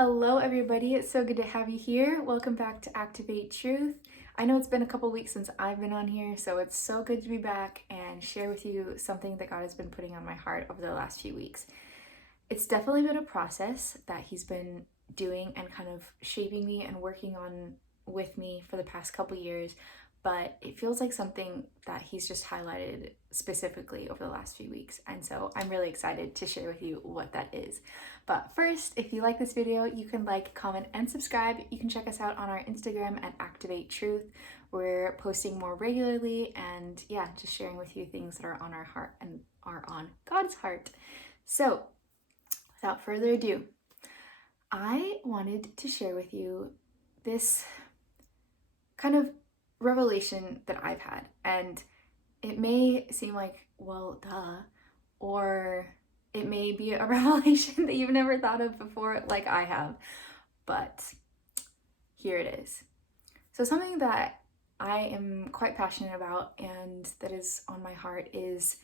Hello, everybody. It's so good to have you here. Welcome back to Activate Truth. I know it's been a couple weeks since I've been on here, so it's so good to be back and share with you something that God has been putting on my heart over the last few weeks. It's definitely been a process that He's been doing and kind of shaping me and working on with me for the past couple years, but it feels like something that He's just highlighted specifically over the last few weeks. And so I'm really excited to share with you what that is. But first, if you like this video, you can like, comment, and subscribe. You can check us out on our Instagram at Activate Truth. We're posting more regularly and just sharing with you things that are on our heart and are on God's heart. So without further ado, I wanted to share with you this kind of revelation that I've had. And it may seem like, well, duh, or it may be a revelation that you've never thought of before, like I have, but here it is. So something that I am quite passionate about and that is on my heart is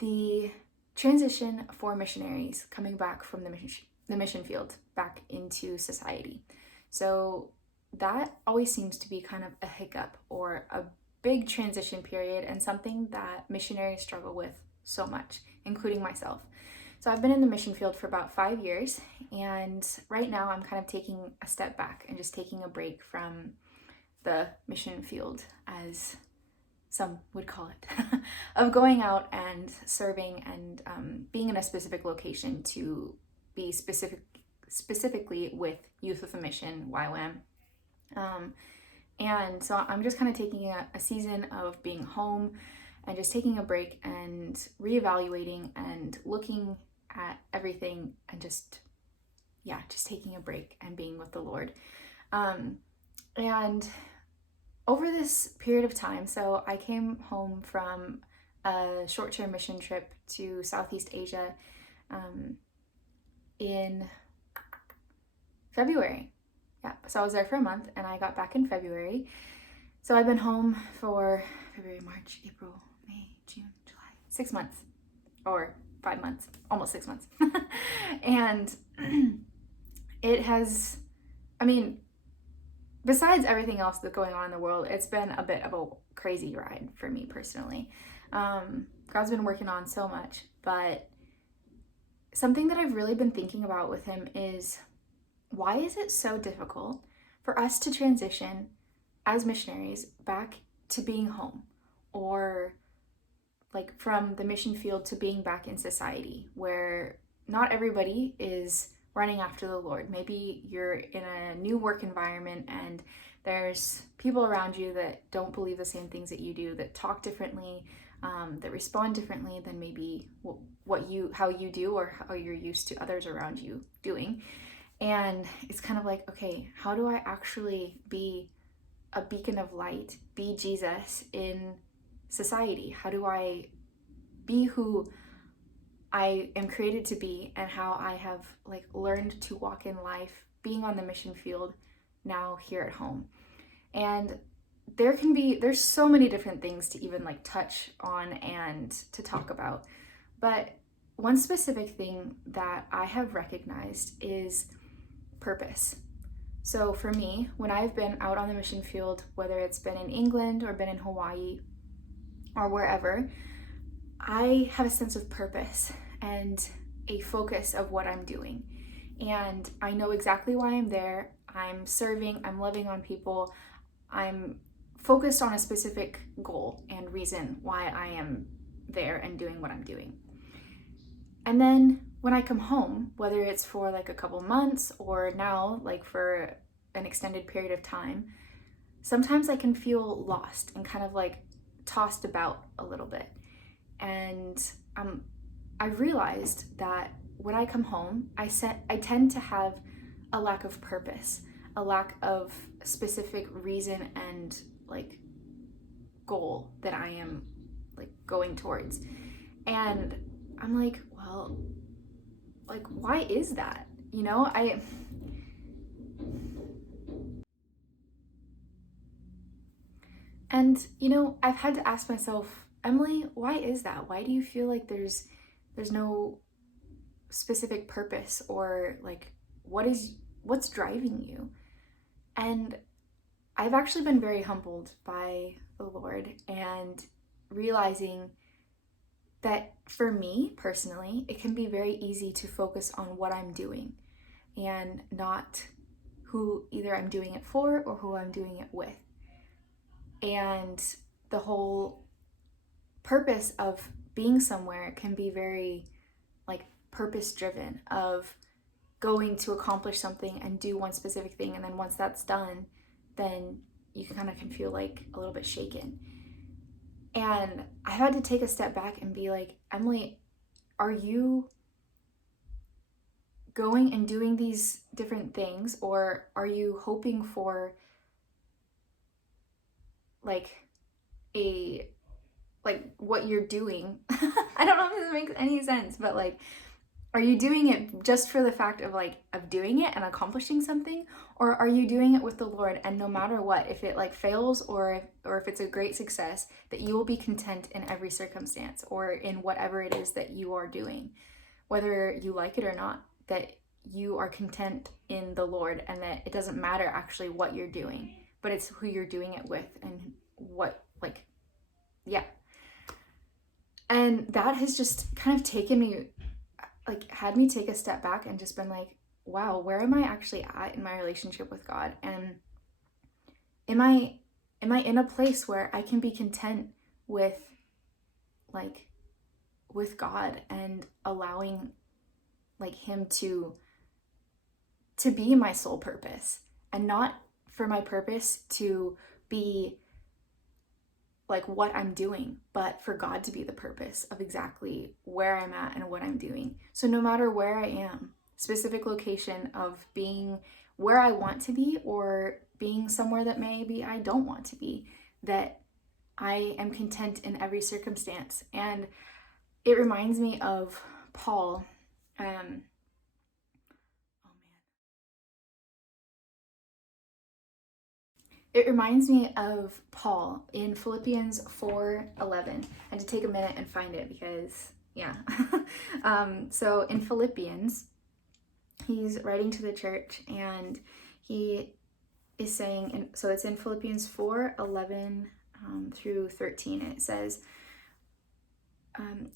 the transition for missionaries coming back from the mission field back into society. So that always seems to be kind of a hiccup or a big transition period and something that missionaries struggle with so much, including myself. So I've been in the mission field for about 5 years, and right now I'm kind of taking a step back and just taking a break from the mission field, as some would call it, of going out and serving and being in a specific location to be specifically with Youth with a Mission, YWAM. And so I'm just kind of taking a season of being home and just taking a break and reevaluating and looking at everything and just taking a break and being with the Lord. And over this period of time, so I came home from a short-term mission trip to Southeast Asia in February. So I was there for a month and I got back in February. So I've been home for February, March, April, May, June, July, 6 months, or 5 months, almost 6 months. And it has, besides everything else that's going on in the world, it's been a bit of a crazy ride for me personally. God's been working on so much, but something that I've really been thinking about with Him is, why is it so difficult for us to transition as missionaries back to being home, or like from the mission field to being back in society where not everybody is running after the Lord? Maybe you're in a new work environment and there's people around you that don't believe the same things that you do, that talk differently, that respond differently than maybe how you do or how you're used to others around you doing. And it's kind of like, okay, how do I actually be a beacon of light, be Jesus in society? How do I be who I am created to be, and how I have learned to walk in life being on the mission field now here at home? And there's so many different things to even touch on and to talk about. But one specific thing that I have recognized is purpose. So for me, when I've been out on the mission field, whether it's been in England or been in Hawaii or wherever, I have a sense of purpose and a focus of what I'm doing. And I know exactly why I'm there. I'm serving, I'm loving on people, I'm focused on a specific goal and reason why I am there and doing what I'm doing. And then when I come home, whether it's for a couple months or now for an extended period of time, sometimes I can feel lost and kind of tossed about a little bit. And I realized that when I come home, I tend to have a lack of purpose, a lack of specific reason and goal that I am going towards. And I'm like, well, why is that? I've had to ask myself, Emily, why is that? Why do you feel like there's no specific purpose or what's driving you? And I've actually been very humbled by the Lord and realizing that for me personally, it can be very easy to focus on what I'm doing and not who either I'm doing it for or who I'm doing it with. And the whole purpose of being somewhere can be very like purpose driven, of going to accomplish something and do one specific thing, and then once that's done, then you kind of can feel like a little bit shaken. And I had to take a step back and be like, Emily, are you going and doing these different things, or are you hoping for like what you're doing? I don't know if this makes any sense, but like, are you doing it just for the fact of doing it and accomplishing something, or are you doing it with the Lord, and no matter what, if it like fails or if it's a great success, that you will be content in every circumstance or in whatever it is that you are doing, whether you like it or not, that you are content in the Lord, and that it doesn't matter actually what you're doing, but it's who you're doing it with and what And that has just kind of taken me, had me take a step back and just been like, wow, where am I actually at in my relationship with God? And am I in a place where I can be content with God and allowing him to be my sole purpose, and not for my purpose to be what I'm doing, but for God to be the purpose of exactly where I'm at and what I'm doing. So no matter where I am, specific location of being where I want to be or being somewhere that maybe I don't want to be, that I am content in every circumstance. And it reminds me of Paul. It reminds me of Paul in Philippians 4:11. I had to take a minute and find it because, yeah. So in Philippians, he's writing to the church, and he is saying, so it's in Philippians 4:11 through 13. And it says,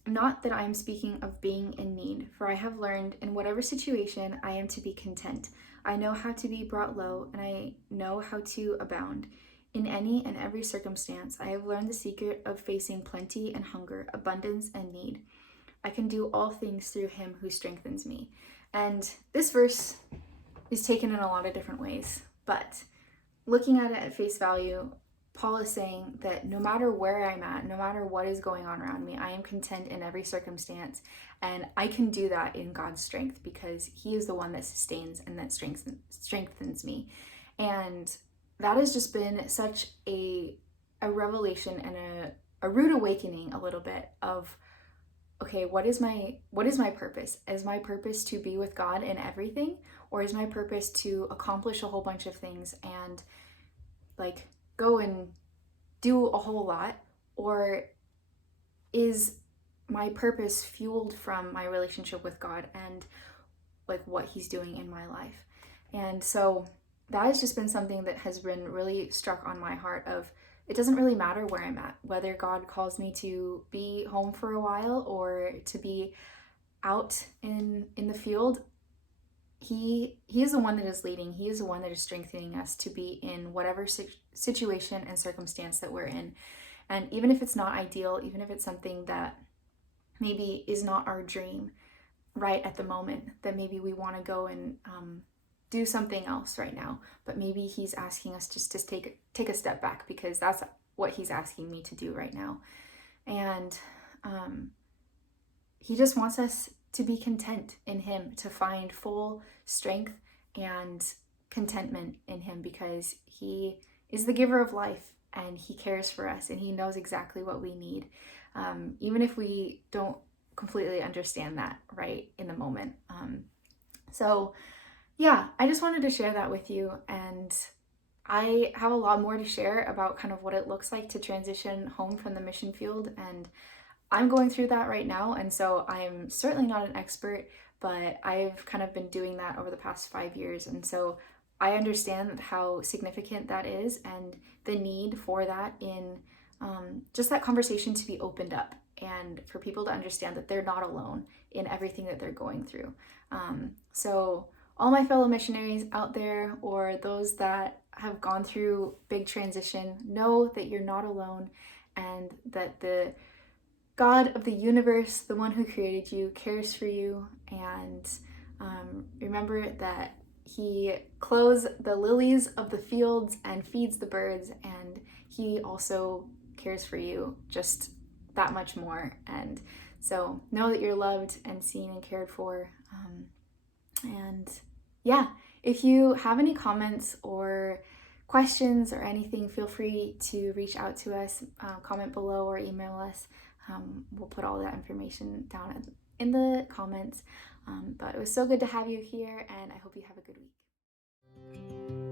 not that I am speaking of being in need, for I have learned in whatever situation I am to be content. I know how to be brought low, and I know how to abound. In any and every circumstance, I have learned the secret of facing plenty and hunger, abundance and need. I can do all things through him who strengthens me. And this verse is taken in a lot of different ways, but looking at it at face value, Paul is saying that no matter where I'm at, no matter what is going on around me, I am content in every circumstance. And I can do that in God's strength, because he is the one that sustains and that strengthens me. And that has just been such a revelation and a rude awakening a little bit of, okay, what is my purpose? Is my purpose to be with God in everything? Or is my purpose to accomplish a whole bunch of things and go and do a whole lot? Or is my purpose fueled from my relationship with God and what he's doing in my life? And so that has just been something that has been really struck on my heart of, it doesn't really matter where I'm at, whether God calls me to be home for a while or to be out in the field. He is the one that is leading. He is the one that is strengthening us to be in whatever situation and circumstance that we're in. And even if it's not ideal, even if it's something that maybe is not our dream right at the moment, that maybe we want to go and do something else right now, but maybe he's asking us just to take a step back, because that's what he's asking me to do right now. And he just wants us to be content in him, to find full strength and contentment in him, because he is the giver of life, and he cares for us, and he knows exactly what we need, even if we don't completely understand that right in the moment. So yeah, I just wanted to share that with you. And I have a lot more to share about kind of what it looks like to transition home from the mission field, and I'm going through that right now. And so I'm certainly not an expert, but I've kind of been doing that over the past 5 years. And so I understand how significant that is and the need for that in just that conversation to be opened up and for people to understand that they're not alone in everything that they're going through. So all my fellow missionaries out there, or those that have gone through big transition, know that you're not alone and that the God of the universe, the one who created you, cares for you. And remember that He clothes the lilies of the fields and feeds the birds, and He also cares for you just that much more. And so know that you're loved and seen and cared for. And yeah, if you have any comments or questions or anything, feel free to reach out to us, comment below or email us. We'll put all that information down in the comments. But it was so good to have you here, and I hope you have a good week.